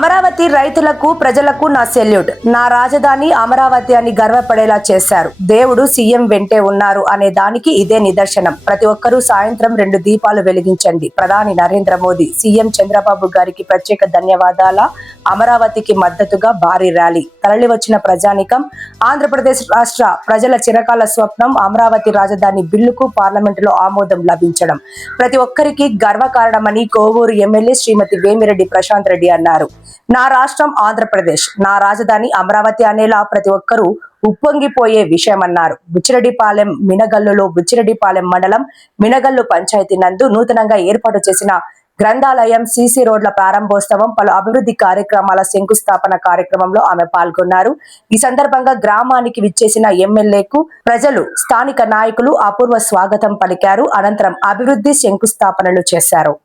అమరావతి రైతులకు ప్రజలకు నా సెల్యూట్. నా రాజధాని అమరావతి అని గర్వపడేలా చేశారు. దేవుడు సీఎం వెంటే ఉన్నారు అనే దానికి ఇదే నిదర్శనం. ప్రతి ఒక్కరూ సాయంత్రం 2 దీపాలు వెలిగించండి. ప్రధాని నరేంద్ర మోదీ, సీఎం చంద్రబాబు గారికి ప్రత్యేక ధన్యవాదాల. అమరావతికి మద్దతుగా భారీ ర్యాలీ. తరలివచ్చిన ప్రజానికం. ఆంధ్రప్రదేశ్ రాష్ట్ర ప్రజల చిరకాల స్వప్నం అమరావతి రాజధాని బిల్లుకు పార్లమెంటులో ఆమోదం లభించడం ప్రతి ఒక్కరికి గర్వకారణమని కోవూరు ఎమ్మెల్యే శ్రీమతి వేమిరెడ్డి ప్రశాంత్ రెడ్డి అన్నారు. నా రాష్ట్రం ఆంధ్రప్రదేశ్, నా రాజధాని అమరావతి అనేలా ప్రతి ఒక్కరూ ఉప్పొంగిపోయే విషయమన్నారు. బుచ్చిరెడ్డిపాలెం మినగల్లులో బుచ్చిరెడ్డిపాలెం మండలం మినగల్లు పంచాయతీ నందు నూతనంగా ఏర్పాటు చేసిన గ్రంథాలయం, సీసీ రోడ్ల ప్రారంభోత్సవం, పలు అభివృద్ధి కార్యక్రమాల శంకుస్థాపన కార్యక్రమంలో ఆమె పాల్గొన్నారు. ఈ సందర్భంగా గ్రామానికి విచ్చేసిన ఎమ్మెల్యేకు ప్రజలు, స్థానిక నాయకులు అపూర్వ స్వాగతం పలికారు. అనంతరం అభివృద్ధి శంకుస్థాపనలు చేశారు.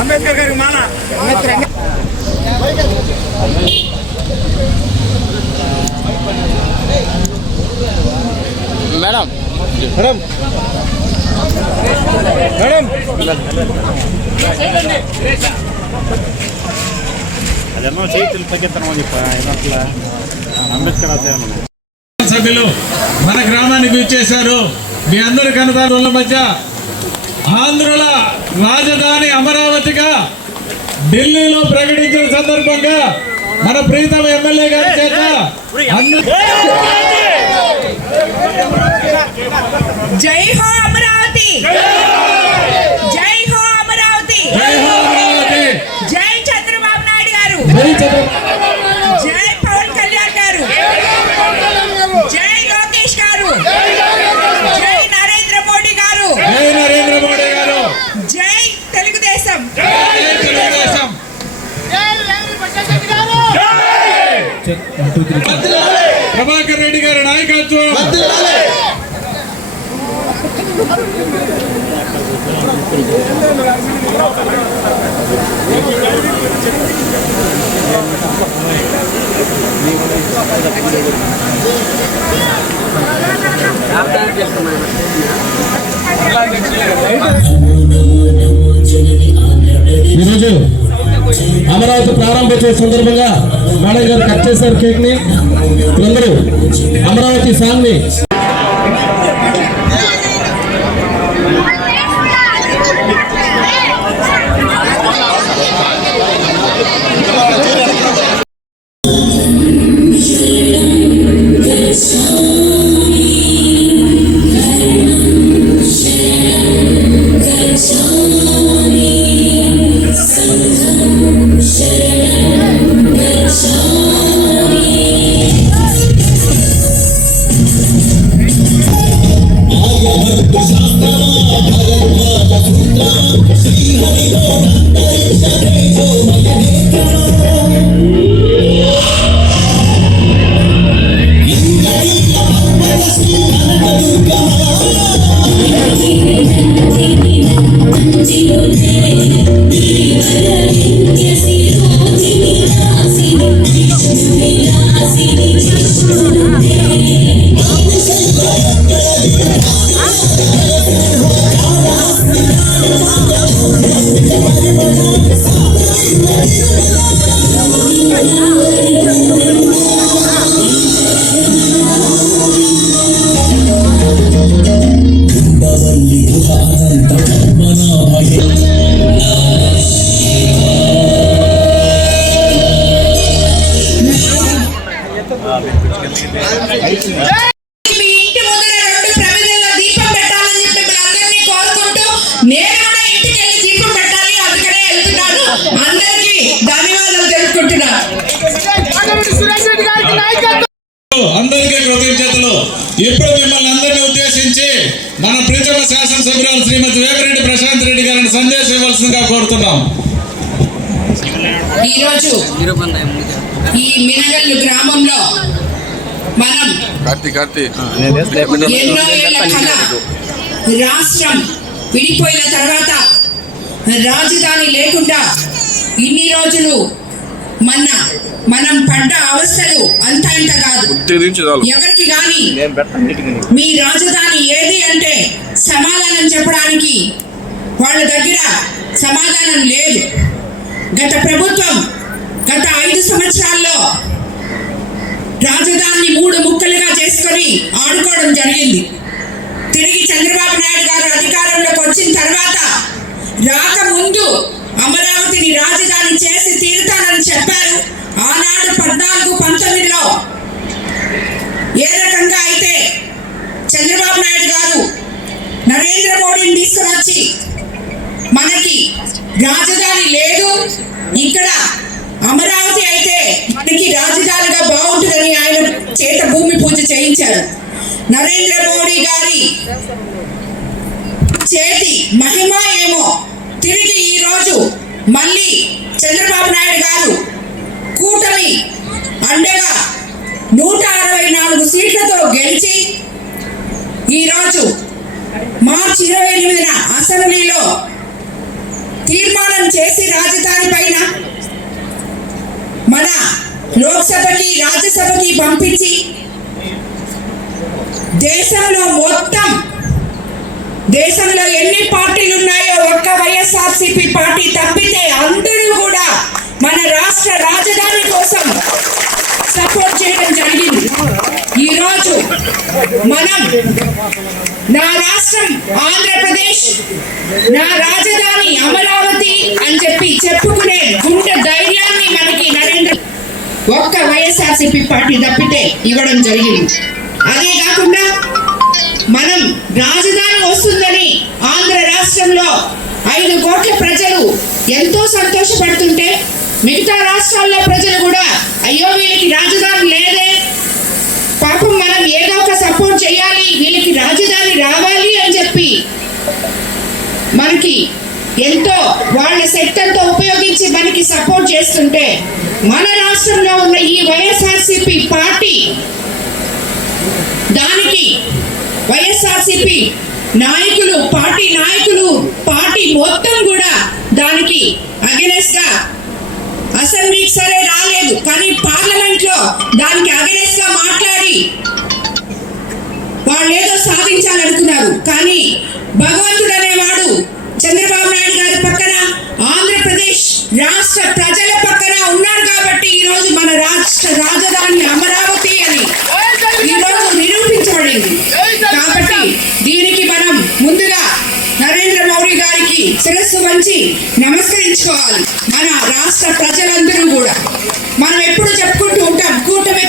అంబేద్కర్ గారి మాల మేడం మేడం మేడం అదేమో చేతులు తగ్గిస్తామని చెప్పి అంబేద్కర్ సభ్యులు మన గ్రామానికి ఇచ్చేశారు. మీ అందరి కనదారుల మధ్య ఆంధ్రుల రాజధాని అమరావతిగా ఢిల్లీలో ప్రకటించిన సందర్భంగా మన ప్రీతమ ఎమ్మెల్యే గారి చేత జై హో అమరావతి, జై హో అమరావతి, జై హో అమరావతి, జై చంద్రబాబు నాయుడు గారు, జై పవన్ కళ్యాణ్ గారు, జై లోకేష్ గారు, జై నరేంద్ర మోడీ గారు, జై నరేంద్ర మోడీ గారు, జై తెలుగుదేశం, జై తెలుగుదేశం, ప్రభాకర్ రెడ్డి గారి నాయకత్వం. ఈరోజు అమరావతి ప్రారంభోత్సవ సందర్భంగా మేడం గారు కట్ చేశారు కేక్ ని. అందరూ అమరావతి సాంగ్ ని మీ ఇంటి ముందర 2 ప్రమిదల్లో దీపం పెట్టాలని చెప్పి మిమ్మల్ని అందరినీ కోరుకుంటూ నేను కూడా ఇంటికి వెళ్ళి దీపం పెట్టాలి అందుకనే వెళ్తున్నాను. అందరికీ ధన్యవాదాలు తెలుపుకుంటున్నాను. అందరికీ కృతజ్ఞతలు. ఇప్పుడు మిమ్మల్ని అందరినీ ఉద్దేశించి మన ప్రీతమ శాసనసభ్యురాలు శ్రీమతి వేమిరెడ్డి ప్రశాంత్ రెడ్డి గారిని సందేశం ఇవ్వాల్సిందిగా కోరుతున్నాం. ఈరోజు ఈ మినగల్లు గ్రామంలో మనం ఎన్నో ఏళ్ల కళ రాష్ట్రం విడిపోయిన తర్వాత రాజధాని లేకుండా ఇన్ని రోజులు మనం పడ్డ అవస్థలు అంతా ఇంత కాదు. ఎవరికి గాని మీ రాజధాని ఏది అంటే సమాధానం చెప్పడానికి వాళ్ళ దగ్గర సమాధానం లేదు. గత ప్రభుత్వం గత 5 సంవత్సరాల్లో రాజధానిని 3 ముక్కలుగా చేసుకొని ఆడుకోవడం జరిగింది. తిరిగి చంద్రబాబు నాయుడు గారు అధికారంలోకి వచ్చిన తర్వాత రాకముందు అమరావతిని రాజధాని చేసి తీరుతానని చెప్పారు. ఆనాడు 14-19లో ఏ రకంగా అయితే చంద్రబాబు నాయుడు గారు నరేంద్ర మోడీని తీసుకుని వచ్చి మనకి రాజధాని లేదు, ఇక్కడ అమరావతి అయితే మనకి రాజధానిగా బాగుంటుందని ఆయన చేత భూమి పూజ చేయించారు. నరేంద్ర మోడీ గారి చేతి మహిమ ఏమో తిరిగి ఈ రోజు మళ్ళీ చంద్రబాబు నాయుడు గారు కూటమి అండగా 164 సీట్లతో గెలిచి ఈరోజు మార్చి 28న అసెంబ్లీలో తీర్మానం చేసి రాజధాని పైన మన లోక్సభకి రాజ్యసభకి పంపించి దేశంలో ఎన్ని పార్టీలు ఉన్నాయో ఒక్క వైఎస్ఆర్సీపీ పార్టీ తప్పితే అందరూ కూడా మన రాష్ట్ర రాజధాని కోసం సపోర్ట్ చేయడం జరిగింది. ఈరోజు మనం నా రాష్ట్రం ఆంధ్రప్రదేశ్, నా రాజధాని అమరావతి అని చెప్పి చెప్పుకునే గుండె ధైర్యాన్ని మనకి ఒక్క వైఎస్ఆర్సీపీ పార్టీ తప్పితే ఇవ్వడం జరిగింది. అదే కాకుండా మనం రాజధాని వస్తుందని ఆంధ్ర రాష్ట్రంలో 5 కోట్ల ప్రజలు ఎంతో సంతోషపడుతుంటే మిగతా రాష్ట్రాల్లో ప్రజలు కూడా అయ్యో వీళ్ళకి రాజధాని లేదే, పాపం మనం ఏదో ఒక సపోర్ట్ చేయాలి, వీళ్ళకి రాజధాని రావాలి అని చెప్పి మనకి ఎంతో వాళ్ళ సెక్టర్తో ఉపయోగించి మనకి సపోర్ట్ చేస్తుంటే మన రాష్ట్రంలో ఉన్న ఈ వైఎస్ఆర్సీపీ పార్టీ దానికి వైఎస్ఆర్సీపీ నాయకులు పార్టీ మొత్తం కూడా దానికి అగెనెస్ట్ గా అసెంబ్లీకి సరే రాలేదు, కానీ పార్లమెంట్ లో దానికి అగెనెస్ట్ గా మాట్లాడి వాళ్ళు ఏదో సాధించాలనుకున్నారు. కానీ భగవంతుడు అనేవాడు చంద్రబాబు నాయుడు గారి పక్కన, ఆంధ్రప్రదేశ్ రాష్ట్ర ప్రజల పక్కన ఉన్నారు కాబట్టి ఈరోజు మన రాష్ట్ర రాజధాని అమరావతి అని ఈరోజు నిరూపించబడింది. కాబట్టి దీనికి మనం ముందుగా నరేంద్ర మోడీ గారికి శిరస్సు వంచి నమస్కరించుకోవాలి. మన రాష్ట్ర ప్రజలందరూ కూడా మనం ఎప్పుడు చెప్పుకుంటూ ఉంటాం కూటమి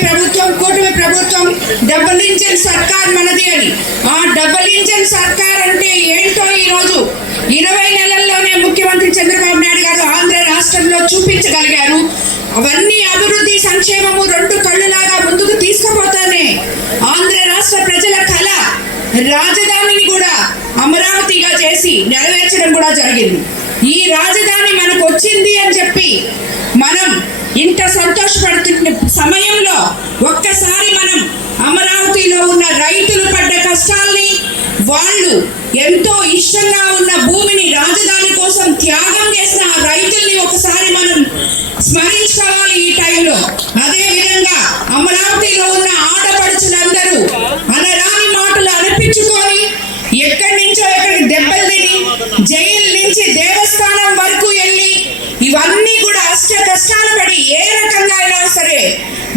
ప్రభుత్వం డబుల్ ఇంజన్ సర్కార్ మనది అని. ఆ డబుల్ ఇంజన్ సర్కార్ అంటే ఏంటో ఈరోజు 20 నెలల్లోనే ముఖ్యమంత్రి చంద్రబాబు నాయుడు గారు ఆంధ్ర రాష్ట్రంలో చూపించగలిగారు. అవన్నీ అభివృద్ధి సంక్షేమము 2 కళ్ళులాగా ముందుకు తీసుకుపోతానే ఆంధ్ర రాష్ట్ర ప్రజల కళ రాజధానిని కూడా అమరావతిగా చేసి నెరవేర్చడం కూడా జరిగింది. ఈ రాజధాని మనకు వచ్చింది అని చెప్పి మనం ఇంత సంతోషపడుతున్న సమయంలో ఒక్కసారి మనం అమరావతిలో ఉన్న రైతులు పడ్డ కష్టాల్ని, వాళ్ళు ఎంతో ఇష్టంగా ఉన్న భూమిని రాజధాని కోసం త్యాగం చేసిన ఆ రైతుల్ని ఒకసారి మనం స్మరించుకోవాలి ఈ టైంలో. అదే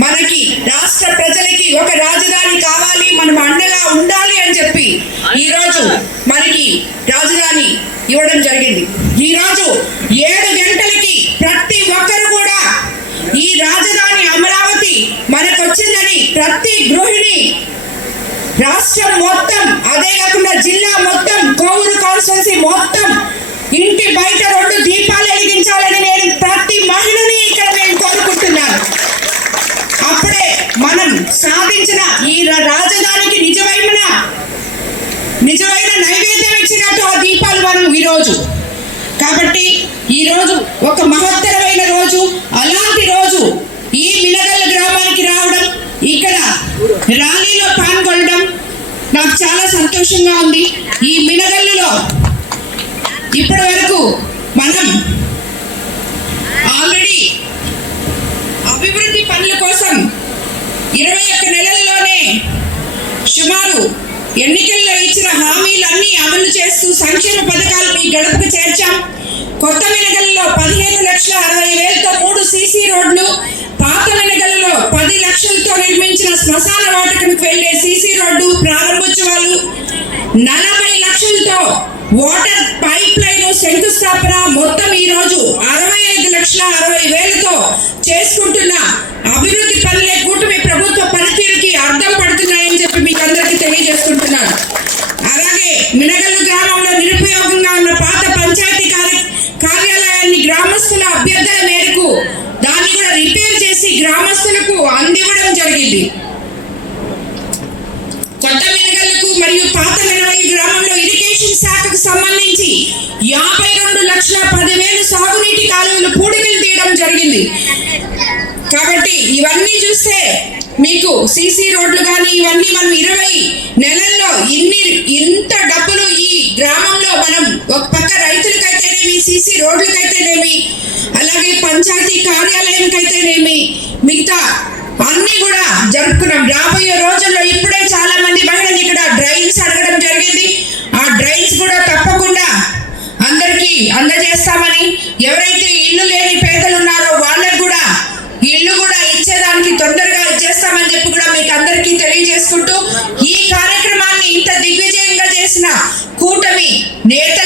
మనకి రాష్ట్ర ప్రజలకి ఒక రాజధాని కావాలి, మనం అండగా ఉండాలి అని చెప్పి ఈరోజు మనకి రాజధాని ఇవ్వడం జరిగింది. ఈరోజు 7 గంటలకి ప్రతి ఒక్కరు కూడా ఈ రాజధాని అమరావతి మనకు వచ్చిందని ప్రతి గృహిణి రాష్ట్రం మొత్తం, అదే కాకుండా జిల్లా మొత్తం, కోవూరు కాన్స్టిట్యున్సీ మొత్తం ఇంటి బయట 2 దీపాలు వెలిగించాలని నేను ప్రతి మహిళని ఇక్కడ నేను కోరుకుంటున్నాను. అప్పుడే మనం సాధించిన ఈ రాజధానికి నిజమైన నైవేద్యం ఇచ్చినట్టు ఆ దీపాలు మనం ఈరోజు. కాబట్టి ఈరోజు ఒక మహత్తరమైన రోజు. అలాంటి రోజు ఈ మినగల్ల గ్రామానికి రావడం, ఇక్కడ ర్యాలీలో పాల్గొనడం నాకు చాలా సంతోషంగా ఉంది. ఈ మినగల్లులో ఇప్పటి వరకు మనం ఆల్రెడీ అభివృద్ధి పనుల కోసం 21 నెలల్లోనే సుమారు ఎన్నికల్లో ఇచ్చిన హామీలన్నీ అమలు చేస్తూ సంక్షేమ పథకాలు మీ గడపకు చేర్చాం. కొత్త మినగల్లో 15,60,000తో 3 సీసీ రోడ్లు, పాత మినగల్లో 10 లక్షలతో నిర్మించిన శ్మశాన వాటికకు వెళ్లే సీసీ రోడ్డు ప్రారంభోత్సవాలు, 40 లక్షలతో వాటర్ పైప్ లైన్ శంకుస్థాపన, మొత్తం ఈ రోజు 65,60,000తో చేసుకుంటున్న అభివృద్ధి పనులే కూటమి ప్రభుత్వ పనితీరుకి అర్థం పడుతున్నాయని చెప్పి మీకు అందరికీ తెలియజేసుకుంటున్నాను. అలాగే మినగల్లు గ్రామంలో నిరుపయోగంగా ఉన్న పాత పంచాయతీ కార్యాలయాన్ని గ్రామస్తుల అభ్యర్థన మేరకు దాన్ని కూడా రిపేర్ చేసి గ్రామస్తులకు అందివ్వడం జరిగింది. కొత్త మినగల్లుకు మరియు పాత మినగల్లు గ్రామంలో ఇరిగేషన్ శాఖకు సంబంధించి 52,10,000 సాగునీటి కాలువలు పూడికలు తీయడం జరిగింది. కాబట్టి ఇవన్నీ చూస్తే మీకు సీసీ రోడ్లు కానీ ఇవన్నీ మనం 20 నెలల్లో ఇంత డబ్బులు ఈ గ్రామంలో మనం ఒక పక్క రైతులకైతేనేమి, సీసీ రోడ్లకైతేనేమి, అలాగే పంచాయతీ కార్యాలయానికైతేనేమి, మిగతా అన్ని కూడా జరుపుకున్నాం. రాబోయే రోజుల్లో ఇప్పుడే చాలా మంది మహిళలు ఇక్కడ డ్రైన్స్ అడగడం జరిగింది. ఆ డ్రైన్స్ కూడా తప్పకుండా అందరికీ అందజేస్తామని, ఎవరైతే ఇల్లు లేని పేదలు ఉన్నారో వాళ్ళకు కూడా ఇల్లు కూడా ఇచ్చేదానికి తొందరగా ఇచ్చేస్తామని చెప్పి కూడా మీకు అందరికీ తెలియజేసుకుంటూ, ఈ కార్యక్రమాన్ని ఇంత దిగ్విజయంగా చేసిన కూటమి నేతలు